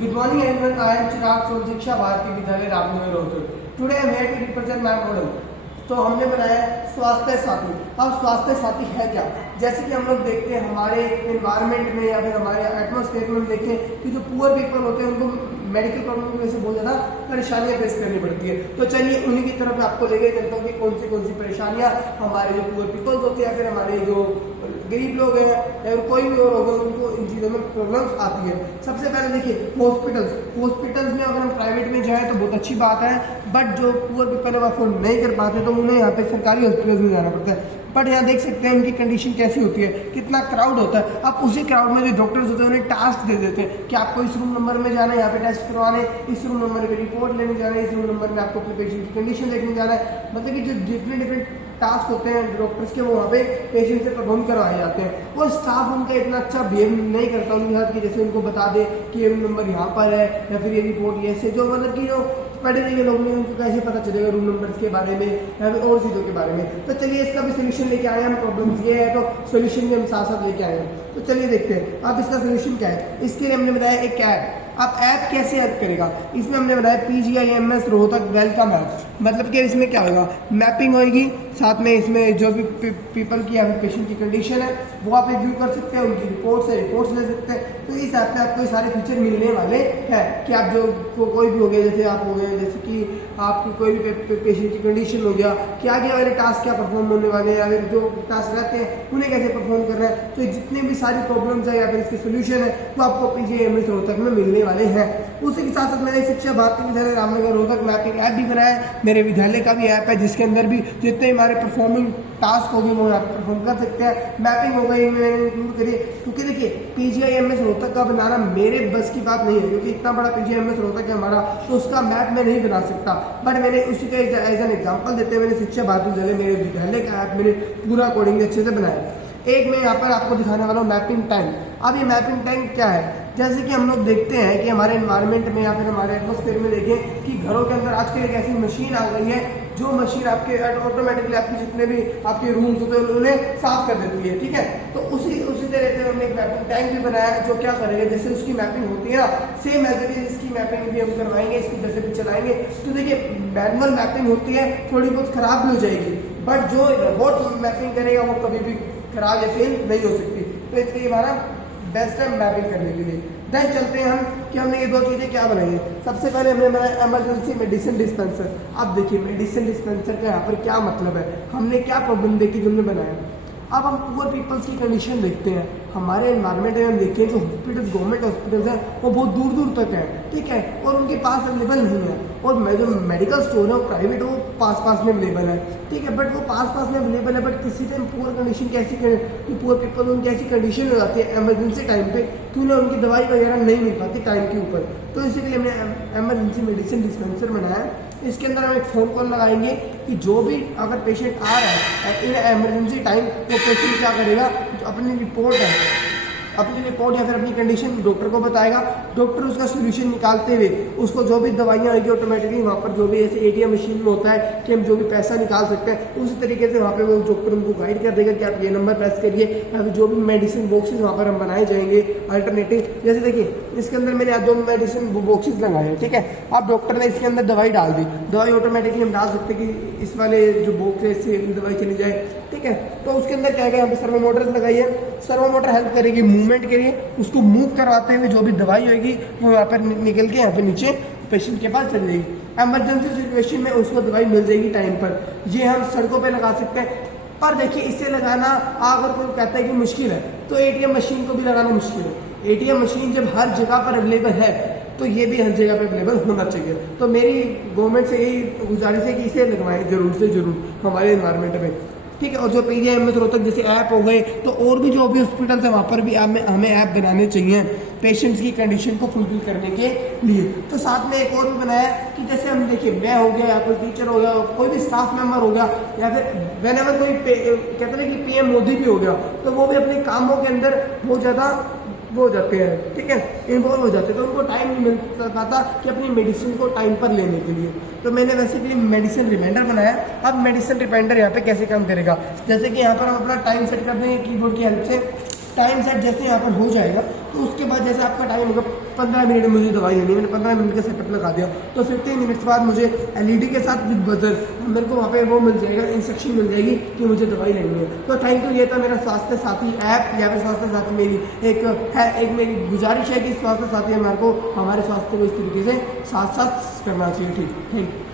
Good morning everyone. I am Chirag from शिक्षा भारती विद्यालय Ramnagar Rohtak. Today I am here to represent my model. तो हमने बनाया स्वास्थ्य साथी. अब स्वास्थ्य साथी है क्या? जैसे कि हम लोग देखते हैं हमारे एनवायरनमेंट में या फिर हमारे एटमॉस्फेयर में देखें कि जो पुअर पीपल होते हैं उनको मेडिकल प्रॉब्लम की वजह से बहुत ज़्यादा परेशानियां फेस करनी पड़ती है. तो चलिए उन्हीं की तरफ आपको लेके चलता हूँ कि कौन सी परेशानियां हमारे जो पुअर पीपल्स होते हैं या फिर हमारे जो गरीब लोग हैं या फिर कोई भी और होगा उनको इन चीज़ों में प्रॉब्लम्स आती है. सबसे पहले देखिए हॉस्पिटल्स में अगर हम प्राइवेट में जाएँ तो बहुत अच्छी बात है, बट जो पुअर पीपल है वो अफोर्ड नहीं कर पाते तो उन्हें यहाँ पे सरकारी हॉस्पिटल्स में जाना पड़ता है. बट यहाँ देख सकते हैं उनकी कंडीशन कैसी होती है, कितना क्राउड होता है. अब उसी क्राउड में जो डॉक्टर्स होते हैं उन्हें टास्क दे देते हैं कि आपको इस रूम नंबर में जाना है, यहाँ पे टेस्ट करवाने, इस रूम नंबर पे रिपोर्ट लेने जाना है, इस रूम नंबर में आपको पेशेंट की कंडीशन देखने जाना है. मतलब कि जो डिफरेंट टास्क होते हैं डॉक्टर्स के वो वहाँ पे पेशेंट से परफॉर्म करवाए जाते हैं. और स्टाफ उनका इतना अच्छा बिहेव नहीं करता उनके साथ कि जैसे उनको बता दे कि ये रूम नंबर यहाँ पर है या फिर ये रिपोर्ट ये से. जो मतलब कि जो पढ़े लिखे लोग नहीं उनको कैसे पता चलेगा रूम नंबर्स के बारे में या फिर और चीज़ों के बारे में. तो चलिए इसका भी सोल्यूशन लेके आए हम. प्रॉब्लम्स ये है तो सोल्यूशन भी हम साथ साथ लेके आए हैं. तो चलिए देखते हैं अब इसका सोल्यूशन क्या है. इसके लिए हमने बताया एक ऐप. अब ऐप कैसे हेल्प करेगा, इसमें हमने बताया PGIMS रोहतक वेलकम ऐप. मतलब कि इसमें क्या होगा, मैपिंग होगी, साथ में इसमें जो भी पीपल की या फिर पेशेंट की कंडीशन है वो आप व्यू कर सकते हैं, उनकी रिपोर्ट्स ले सकते हैं. तो इस ऐप में आपको ये सारे फीचर मिलने वाले हैं कि आप जो कोई भी हो गया, जैसे आप हो गए, जैसे कि आपकी कोई भी पेशेंट की कंडीशन हो गया कि आगे वाले टास्क क्या परफॉर्म होने वाले हैं या फिर जो टास्क रहते हैं उन्हें कैसे परफॉर्म करना है. तो जितनी भी सारी प्रॉब्लम्स है या फिर इसके सोल्यूशन है वो आपको PGIMS रोहतक में मिलने वाले हैं. उसी के साथ साथ मैंने शिक्षा भारती विद्यालय रामनगर रोहतक मैपिंग ऐप भी बनाया है. मेरे विद्यालय का भी ऐप है जिसके अंदर भी जितने हमारे परफॉर्मिंग टास्क होगी वो यहाँ पे परफॉर्म कर सकते हैं. मैपिंग हो गई मैंने इंक्लूड करी क्योंकि देखिए PGIMS रोहतक का बनाना मेरे बस की बात नहीं है क्योंकि इतना बड़ा PGIMS रोहतक है हमारा, तो उसका मैप मैं नहीं बना सकता. बट मैंने उसी का एज एन एग्जाम्पल देते हुए मैंने शिक्षा भारती विद्यालय मेरे विद्यालय का ऐप मैंने पूरा कोडिंग अच्छे से बनाया. एक मैं यहाँ पर आपको दिखाने वाला हूँ मैपिंग टैंक. अब ये मैपिंग टैंक क्या है, जैसे कि हम लोग देखते हैं कि हमारे एनवायरनमेंट में या फिर हमारे एटमॉस्फेयर में देखें कि घरों के अंदर आजकल एक ऐसी मशीन आ गई है जो मशीन आपके ऑटोमेटिकली आपके जितने भी आपके रूम्स होते हैं उन्हें साफ कर देती है. ठीक है, तो उसी तरह से हमने एक मैपिंग टैंक भी बनाया है जो क्या करेगा, जैसे उसकी मैपिंग होती है ना सेम एज इट इज इसकी मैपिंग भी हम करवाएंगे, इसकी जैसे भी चलाएंगे. तो देखिए मैनुअल मैपिंग होती है, थोड़ी बहुत खराब भी हो जाएगी, बट जो रोबोट मैपिंग करेगा वो कभी भी खराब या फेल नहीं हो सकती. तो इसलिए हमारा बेस्ट है मैपिंग करने के लिए. देन चलते हैं हम कि हमने ये दो चीज़ें क्या बनाई है. सबसे पहले हमने बनाया इमरजेंसी मेडिसिन डिस्पेंसर. अब देखिए मेडिसिन डिस्पेंसर का यहाँ पर क्या मतलब है, हमने क्या प्रॉब्लम देखी जो हमने बनाया. अब हम पुअर पीपल्स की कंडीशन देखते हैं. हमारे एनवायरनमेंट में हम देखते हैं जो हॉस्पिटल्स गवर्नमेंट हॉस्पिटल्स हैं वो बहुत दूर दूर तक है. ठीक है, और उनके पास अवेलेबल नहीं है. और जो मेडिकल स्टोर है वो प्राइवेट वो पास में अवेलेबल है. ठीक है, बट वो पास में अवेलेबल है, बट किसी टाइम पुअर कंडीशन कैसी कि पुअर पीपल उनकी ऐसी कंडीशन हो जाती है इमरजेंसी टाइम पे कि उन्हें उनकी दवाई वगैरह नहीं मिल पाती टाइम के ऊपर. तो इसी के लिए हमने इमरजेंसी मेडिसिन डिस्पेंसर बनाया है. इसके अंदर हम एक फ़ोन कॉल लगाएंगे कि जो भी अगर पेशेंट आ रहा है इन एमरजेंसी टाइम वो पेशेंट क्या करेगा, जो अपनी रिपोर्ट या फिर अपनी कंडीशन डॉक्टर को बताएगा. डॉक्टर उसका सोल्यूशन निकालते हुए उसको जो भी दवाइयाँ आएगी ऑटोमेटिकली वहाँ पर जो भी ऐसे ATM मशीन में होता है कि हम जो भी पैसा निकाल सकते हैं उसी तरीके से वहाँ पे वो डॉक्टर उनको गाइड कर देगा कि आप ये नंबर प्रेस करिए या फिर जो भी मेडिसिन बॉक्सेस वहाँ पर हम बनाए जाएंगे अल्टरनेटिव. जैसे देखिए इसके अंदर मैंने आज 2 मेडिसिन बॉक्सेस लगाए हैं. ठीक है, अब डॉक्टर ने इसके अंदर दवाई डाल दी, दवाई ऑटोमेटिकली हम डाल सकते हैं कि इस वाले जो बॉक्स है इससे दवाई चली जाए. ठीक है, तो उसके अंदर क्या है, यहाँ पे सर्वो मोटर्स लगाई है. सर्वो मोटर हेल्प करेगी मूवमेंट के लिए, उसको मूव करवाते हुए जो भी दवाई होगी वो यहाँ पर निकल के यहाँ पे नीचे पेशेंट के पास चली जाएगी. इमरजेंसी सिचुएशन में उसको दवाई मिल जाएगी टाइम पर. ये हम सड़कों पे लगा सकते हैं. पर देखिए इसे लगाना अगर कोई कहता है कि मुश्किल है तो ATM मशीन को भी लगाना मुश्किल है. ATM मशीन जब हर जगह पर अवेलेबल है तो ये भी हर जगह पर अवेलेबल होना चाहिए. तो मेरी गवर्नमेंट से यही गुजारिश है कि इसे लगवाएं जरूर से जरूर हमारे एनवायरनमेंट में. ठीक है, और जो PGIMS रोहतक जैसे ऐप हो गए तो और भी जो भी हॉस्पिटल्स है वहाँ पर भी हमें ऐप बनाने चाहिए पेशेंट्स की कंडीशन को फुलफिल करने के लिए. तो साथ में एक और भी बनाया कि जैसे हम देखिए मैं हो गया या कोई टीचर हो गया, कोई भी स्टाफ मेंबर हो गया या फिर व्हेनेवर कोई कहते हैं कि PM मोदी भी हो गया तो वो भी अपने कामों के अंदर बहुत ज़्यादा वो हो जाते हैं. ठीक है, इन्वॉल्व हो जाते हैं तो उनको टाइम नहीं मिल पाता कि अपनी मेडिसिन को टाइम पर लेने के लिए. तो मैंने वैसे भी मेडिसिन रिमाइंडर बनाया. अब मेडिसिन रिमाइंडर यहाँ पे कैसे काम करेगा, जैसे कि यहाँ पर हम अपना टाइम सेट कर देंगे कीबोर्ड की हेल्प से. टाइम सेट जैसे यहाँ पर हो जाएगा तो उसके बाद जैसे आपका टाइम होगा 15 मिनट में मुझे दवाई लेनी है, मैंने 15 मिनट का सेटअप लगा दिया तो 15 मिनट्स बाद मुझे एलईडी के साथ विद बजर मेरे को वहाँ पे वो मिल जाएगा, इंस्ट्रक्शन मिल जाएगी कि मुझे दवाई लेनी है। तो थैंक यू, ये था मेरा स्वास्थ्य साथी ऐप या फिर स्वास्थ्य साथी मेरी एक मेरी गुजारिश है कि स्वास्थ्य साथी हमारे को हमारे स्वास्थ्य को इस तरीके से साथ साथ करना चाहिए। ठीक, थैंक यू।